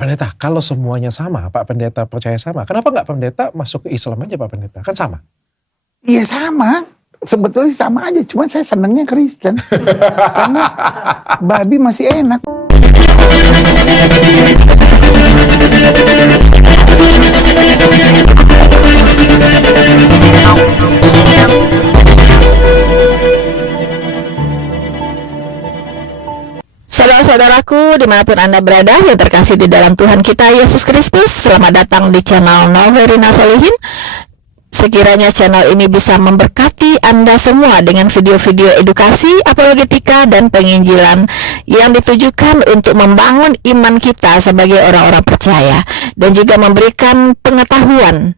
Pak Pendeta, kalau semuanya sama, Pak Pendeta percaya sama, kenapa nggak Pendeta masuk ke Islam aja Pak Pendeta? Kan sama. Iya sama, sebetulnya sama aja. Cuman saya senangnya Kristen karena babi masih enak. Saudara-saudaraku, dimanapun Anda berada yang terkasih di dalam Tuhan kita Yesus Kristus, selamat datang di channel Noverina Solihin. Sekiranya channel ini bisa memberkati Anda semua dengan video-video edukasi, apologetika, dan penginjilan yang ditujukan untuk membangun iman kita sebagai orang-orang percaya, dan juga memberikan pengetahuan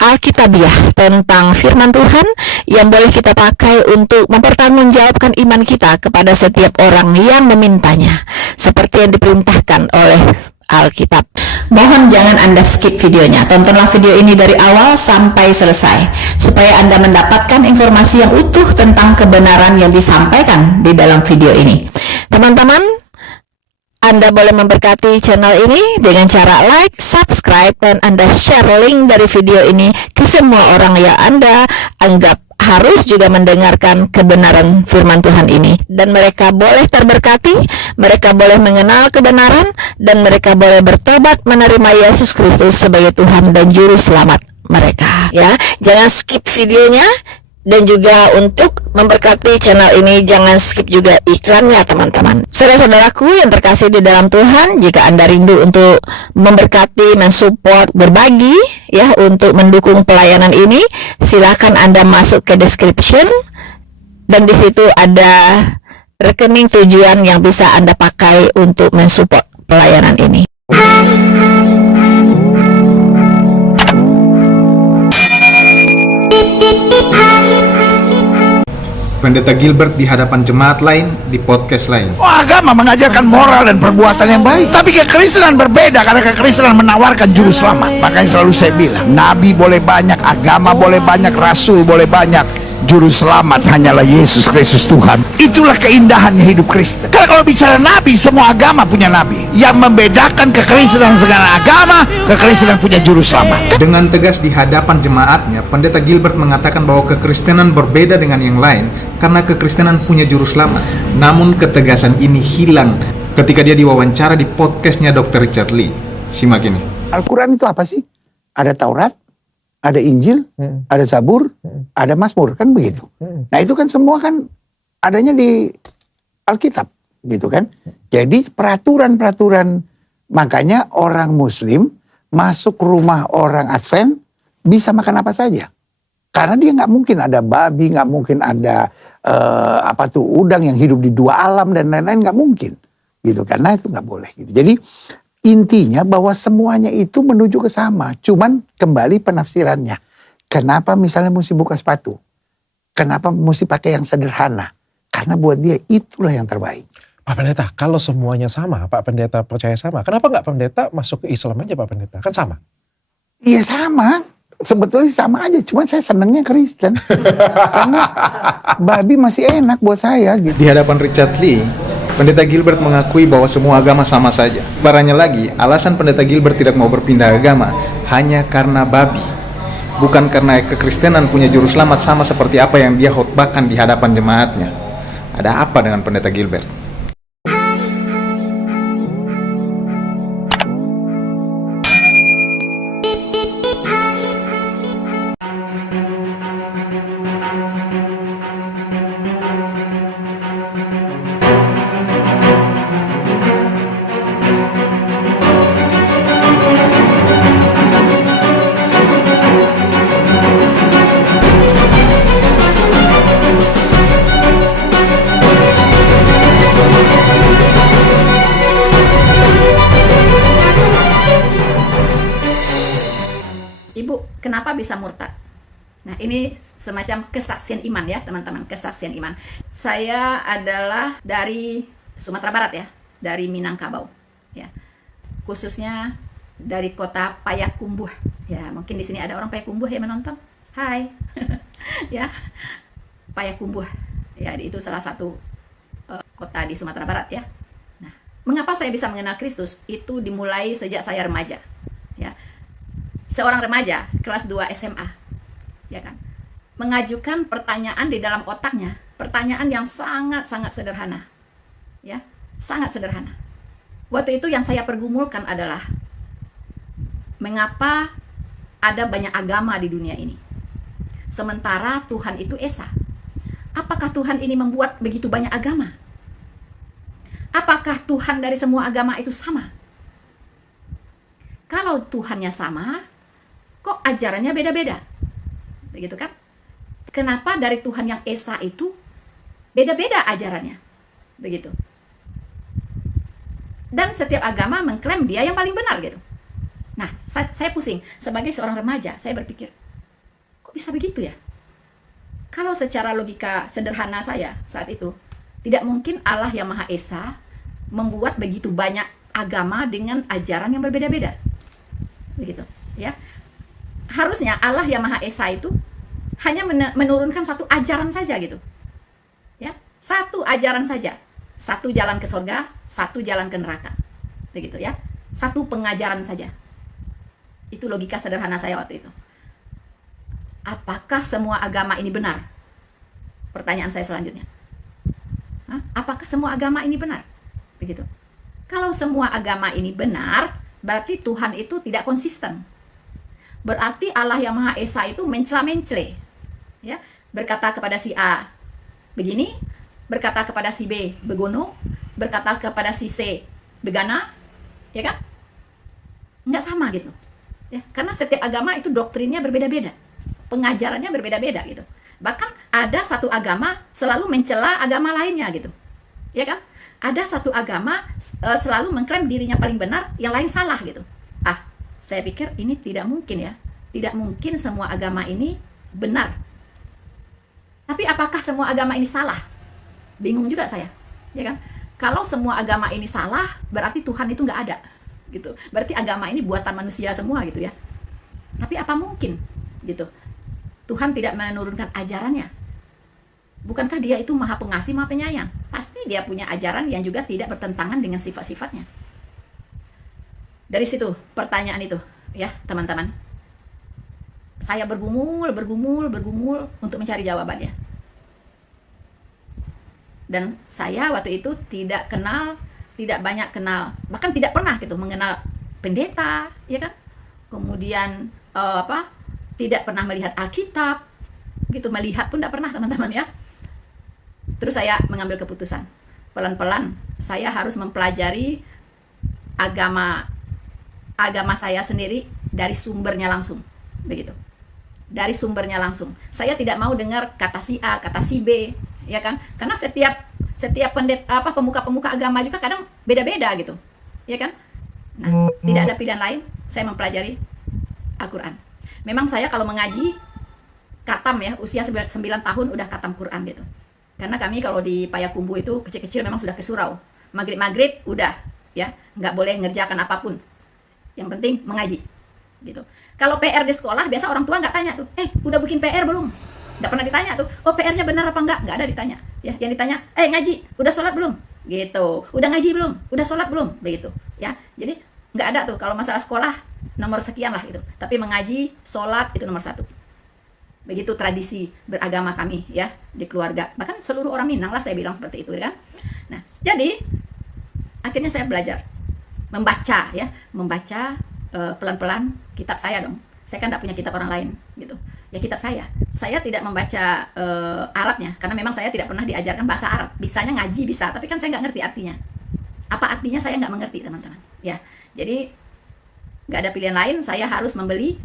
Alkitabiah tentang firman Tuhan yang boleh kita pakai untuk mempertanggungjawabkan iman kita kepada setiap orang yang memintanya, seperti yang diperintahkan oleh Alkitab. Mohon jangan Anda skip videonya, tontonlah video ini dari awal sampai selesai, supaya Anda mendapatkan informasi yang utuh tentang kebenaran yang disampaikan di dalam video ini. Teman-teman, Anda boleh memberkati channel ini dengan cara like, subscribe, dan Anda share link dari video ini ke semua orang yang Anda anggap harus juga mendengarkan kebenaran firman Tuhan ini. Dan mereka boleh terberkati, mereka boleh mengenal kebenaran, dan mereka boleh bertobat menerima Yesus Kristus sebagai Tuhan dan Juru Selamat mereka. Ya, jangan skip videonya. Dan juga untuk memberkati channel ini, jangan skip juga iklannya, teman-teman. Saudara-saudaraku yang terkasih di dalam Tuhan, jika Anda rindu untuk memberkati, mensupport, berbagi, ya, untuk mendukung pelayanan ini, silakan Anda masuk ke description, dan di situ ada rekening tujuan yang bisa Anda pakai untuk mensupport pelayanan ini. Pendeta Gilbert di hadapan jemaat lain, di podcast lain. Agama mengajarkan moral dan perbuatan yang baik, tapi kekristenan berbeda karena kekristenan menawarkan juru selamat. Makanya selalu saya bilang, nabi boleh banyak, agama boleh banyak, rasul boleh banyak, juru selamat hanyalah Yesus Kristus Tuhan. Itulah keindahan hidup Kristen. Karena kalau bicara nabi, semua agama punya nabi. Yang membedakan kekristenan dengan agama, kekristenan punya juru selamat. Dengan tegas di hadapan jemaatnya, Pendeta Gilbert mengatakan bahwa kekristenan berbeda dengan yang lain karena kekristenan punya juru selamat. Namun ketegasan ini hilang ketika dia diwawancara di podcastnya Dr. Richard Lee. Simak ini. Al-Quran itu apa sih? Ada Taurat, ada Injil, ada Zabur, ada Mazmur, kan begitu. Nah itu kan semua kan adanya di Alkitab, gitu kan. Jadi peraturan-peraturan, makanya orang Muslim masuk rumah orang Advent bisa makan apa saja. Karena dia nggak mungkin ada babi, nggak mungkin ada udang yang hidup di dua alam dan lain-lain, nggak mungkin, gitu. Karena itu nggak boleh, gitu. Jadi intinya bahwa semuanya itu menuju ke sama, cuman kembali penafsirannya. Kenapa misalnya mesti buka sepatu? Kenapa mesti pakai yang sederhana? Karena buat dia itulah yang terbaik. Pak Pendeta, kalau semuanya sama, Pak Pendeta percaya sama, kenapa nggak Pendeta masuk ke Islam aja Pak Pendeta? Kan sama. Iya sama, sebetulnya sama aja. Cuman saya senangnya Kristen karena babi masih enak buat saya, gitu. Di hadapan Richard Lee, Pendeta Gilbert mengakui bahwa semua agama sama saja. Parahnya lagi, alasan Pendeta Gilbert tidak mau berpindah agama hanya karena babi. Bukan karena kekristenan punya juru selamat sama seperti apa yang dia khotbahkan di hadapan jemaatnya. Ada apa dengan Pendeta Gilbert? Kenapa bisa murtad? Nah, ini semacam kesaksian iman ya, teman-teman, kesaksian iman. Saya adalah dari Sumatera Barat ya, dari Minangkabau ya. Khususnya dari kota Payakumbuh. Ya, mungkin di sini ada orang Payakumbuh yang menonton. Hai. Ya. Payakumbuh. Ya, itu salah satu kota di Sumatera Barat ya. Nah, Mengapa saya bisa mengenal Kristus? Itu dimulai sejak saya remaja. Ya. Seorang remaja kelas 2 SMA, ya kan, mengajukan pertanyaan di dalam otaknya, pertanyaan yang sangat-sangat sederhana. Ya, sangat sederhana. Waktu itu yang saya pergumulkan adalah mengapa ada banyak agama di dunia ini? Sementara Tuhan itu Esa. Apakah Tuhan ini membuat begitu banyak agama? Apakah Tuhan dari semua agama itu sama? Kalau Tuhannya sama, kok ajarannya beda-beda? Begitu kan? Kenapa dari Tuhan yang Esa itu beda-beda ajarannya? Begitu. Dan setiap agama mengklaim dia yang paling benar gitu. Nah, saya pusing. Sebagai seorang remaja, saya berpikir, kok bisa begitu ya? Kalau secara logika sederhana saya saat itu, tidak mungkin Allah yang Maha Esa membuat begitu banyak agama dengan ajaran yang berbeda-beda. Begitu, ya. Harusnya Allah yang Maha Esa itu hanya menurunkan satu ajaran saja gitu. Ya, satu ajaran saja. Satu jalan ke surga, satu jalan ke neraka. Begitu ya. Satu pengajaran saja. Itu logika sederhana saya waktu itu. Apakah semua agama ini benar? Pertanyaan saya selanjutnya. Apakah semua agama ini benar? Begitu. Kalau semua agama ini benar, berarti Tuhan itu tidak konsisten. Berarti Allah yang Maha Esa itu mencela-mencele. Ya, berkata kepada si A begini, berkata kepada si B begono, berkata kepada si C begana, ya kan? Nggak sama gitu. Ya, karena setiap agama itu doktrinnya berbeda-beda. Pengajarannya berbeda-beda gitu. Bahkan ada satu agama selalu mencela agama lainnya gitu. Ya kan? Ada satu agama selalu mengklaim dirinya paling benar, yang lain salah gitu. Saya pikir ini tidak mungkin ya. Tidak mungkin semua agama ini benar. Tapi apakah semua agama ini salah? Bingung juga saya. Ya kan? Kalau semua agama ini salah, berarti Tuhan itu nggak ada. Gitu. Berarti agama ini buatan manusia semua gitu ya. Tapi apa mungkin gitu? Tuhan tidak menurunkan ajarannya. Bukankah dia itu maha pengasih, maha penyayang? Pasti dia punya ajaran yang juga tidak bertentangan dengan sifat-sifatnya. Dari situ pertanyaan itu, ya teman-teman. Saya bergumul untuk mencari jawabannya. Dan saya waktu itu tidak banyak kenal, bahkan tidak pernah gitu mengenal pendeta, ya kan? Kemudian tidak pernah melihat Alkitab, gitu, melihat pun tidak pernah teman-teman ya. Terus saya mengambil keputusan, pelan-pelan saya harus mempelajari agama saya sendiri dari sumbernya langsung, begitu. Dari sumbernya langsung. Saya tidak mau dengar kata si A, kata si B, ya kan? Karena setiap pemuka-pemuka agama juga kadang beda-beda gitu, ya kan? Nah, tidak ada pilihan lain, saya mempelajari Al-Quran. Memang saya kalau mengaji katam ya, usia 9 tahun udah katam Quran gitu. Karena kami kalau di Payakumbuh itu kecil-kecil memang sudah ke surau. Maghrib udah ya, nggak boleh ngerjakan apapun. Yang penting mengaji gitu. Kalau PR di sekolah biasa orang tua nggak tanya tuh, udah bikin PR belum? Nggak pernah ditanya tuh, oh PR-nya benar apa enggak? Nggak ada ditanya. Ya, yang ditanya, ngaji, udah sholat belum? Gitu. Udah ngaji belum? Udah sholat belum? Begitu. Ya, jadi nggak ada tuh kalau masalah sekolah nomor sekian lah gitu. Tapi mengaji, sholat itu nomor 1. Begitu tradisi beragama kami ya di keluarga. Bahkan seluruh orang Minang lah saya bilang seperti itu kan. Nah, jadi akhirnya saya belajar membaca pelan-pelan kitab saya dong. Saya kan tidak punya kitab orang lain gitu. Ya kitab saya. Saya tidak membaca Arabnya karena memang saya tidak pernah diajarkan bahasa Arab. Bisanya ngaji bisa, tapi kan saya nggak ngerti artinya. Apa artinya saya nggak mengerti teman-teman. Ya, jadi nggak ada pilihan lain. Saya harus membeli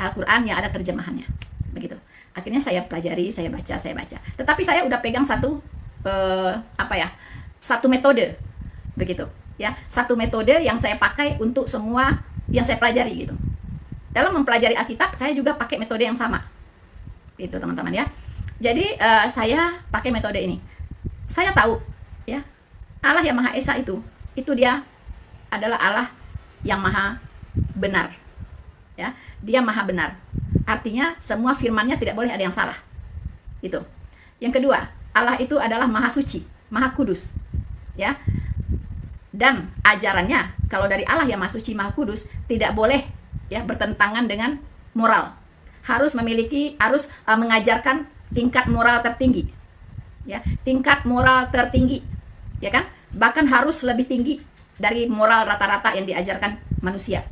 Al-Quran yang ada terjemahannya. Begitu. Akhirnya saya pelajari, saya baca. Tetapi saya udah pegang satu metode, begitu. Ya, satu metode yang saya pakai untuk semua yang saya pelajari gitu. Dalam mempelajari Alkitab, saya juga pakai metode yang sama, gitu teman-teman ya. Jadi saya pakai metode ini. Saya tahu, ya, Allah yang Maha Esa itu dia adalah Allah yang maha benar, ya. Dia maha benar. Artinya semua firman-Nya tidak boleh ada yang salah. Itu. Yang kedua, Allah itu adalah maha suci, maha kudus. Ya. Dan ajarannya kalau dari Allah yang Maha Suci Maha Kudus tidak boleh ya bertentangan dengan moral. Harus mengajarkan tingkat moral tertinggi. Ya, tingkat moral tertinggi, ya kan? Bahkan harus lebih tinggi dari moral rata-rata yang diajarkan manusia.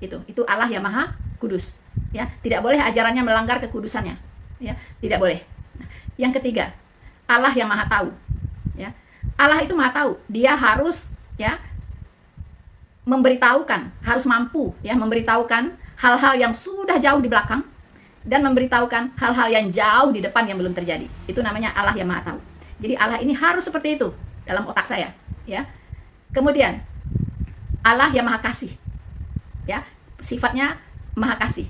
Itu Allah yang Maha Kudus. Ya, tidak boleh ajarannya melanggar kekudusannya. Ya, tidak boleh. Nah, yang ketiga, Allah yang Maha Tahu. Ya, Allah itu Maha Tahu. Dia harus ya harus mampu ya memberitahukan hal-hal yang sudah jauh di belakang dan memberitahukan hal-hal yang jauh di depan yang belum terjadi. Itu namanya Allah yang Maha Tahu. Jadi Allah ini harus seperti itu dalam otak saya, ya. Kemudian Allah yang Maha Kasih. Ya, sifatnya Maha Kasih.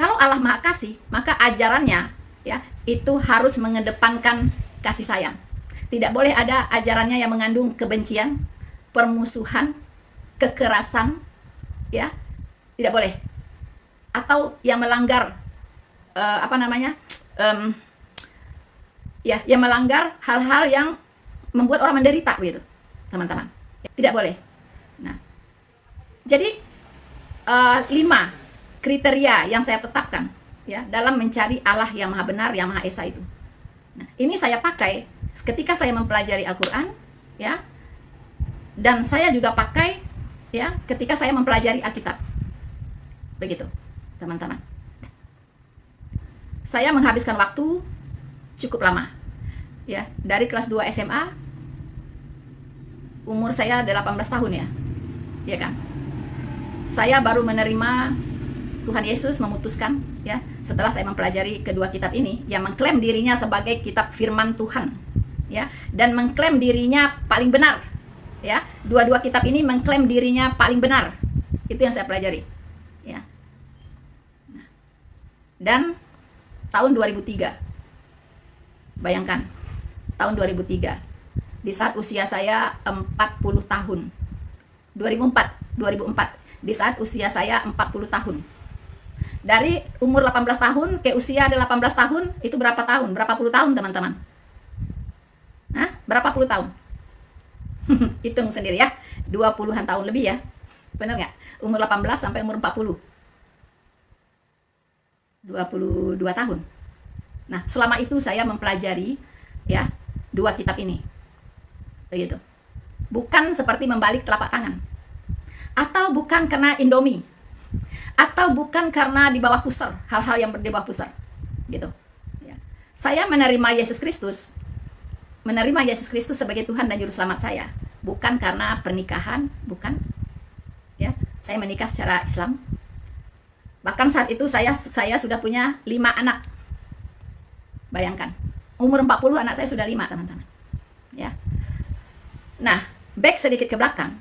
Kalau Allah Maha Kasih, maka ajarannya ya itu harus mengedepankan kasih sayang. Tidak boleh ada ajarannya yang mengandung kebencian, permusuhan, kekerasan, ya. Tidak boleh. Atau yang melanggar yang melanggar hal-hal yang membuat orang menderita gitu, teman-teman. Tidak boleh. Nah, jadi 5 kriteria yang saya tetapkan ya dalam mencari Allah yang Maha Benar, yang Maha Esa itu. Nah, ini saya pakai ketika saya mempelajari Al-Qur'an ya. Dan saya juga pakai ya ketika saya mempelajari Alkitab. Begitu, teman-teman. Saya menghabiskan waktu cukup lama. Ya, dari kelas 2 SMA umur saya 18 tahun ya. Ya kan? Saya baru menerima Tuhan Yesus memutuskan ya setelah saya mempelajari kedua kitab ini yang mengklaim dirinya sebagai kitab firman Tuhan ya dan mengklaim dirinya paling benar ya. Dua-dua kitab ini mengklaim dirinya paling benar. Itu yang saya pelajari ya. Nah, dan tahun 2003, bayangkan tahun 2003 di saat usia saya 40 tahun, 2004 di saat usia saya 40 tahun. Dari umur 18 tahun ke usia 18 tahun, itu berapa tahun? Berapa puluh tahun, teman-teman? Hah? Berapa puluh tahun? Hitung sendiri ya. 20-an tahun lebih ya. Benar nggak? Umur 18 sampai umur 40. 22 tahun. Nah, selama itu saya mempelajari ya, dua kitab ini. Begitu. Bukan seperti membalik telapak tangan. Atau bukan karena Indomie. Atau bukan karena di bawah pusar, hal-hal yang di bawah pusar, gitu. Ya. Saya menerima Yesus Kristus sebagai Tuhan dan Juru Selamat saya, bukan karena pernikahan, bukan. Ya, saya menikah secara Islam. Bahkan saat itu saya sudah punya 5 anak. Bayangkan, umur 40 anak saya sudah 5, teman-teman. Ya. Nah, back sedikit ke belakang.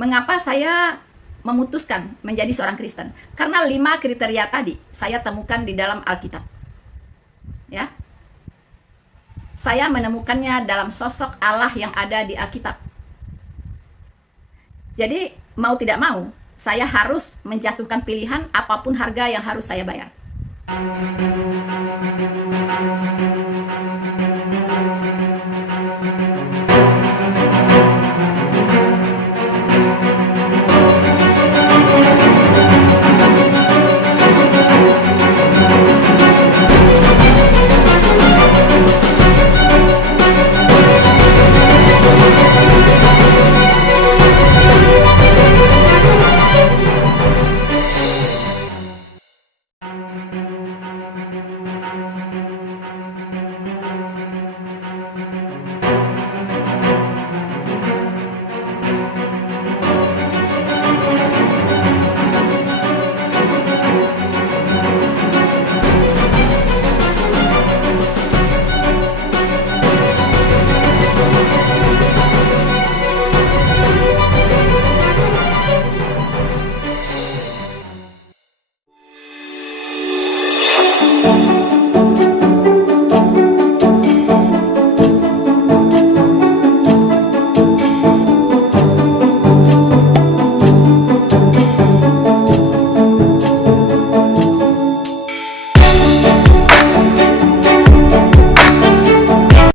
Mengapa saya memutuskan menjadi seorang Kristen? Karena 5 kriteria tadi saya temukan di dalam Alkitab. Ya. Saya menemukannya dalam sosok Allah yang ada di Alkitab. Jadi, mau tidak mau, saya harus menjatuhkan pilihan apapun harga yang harus saya bayar.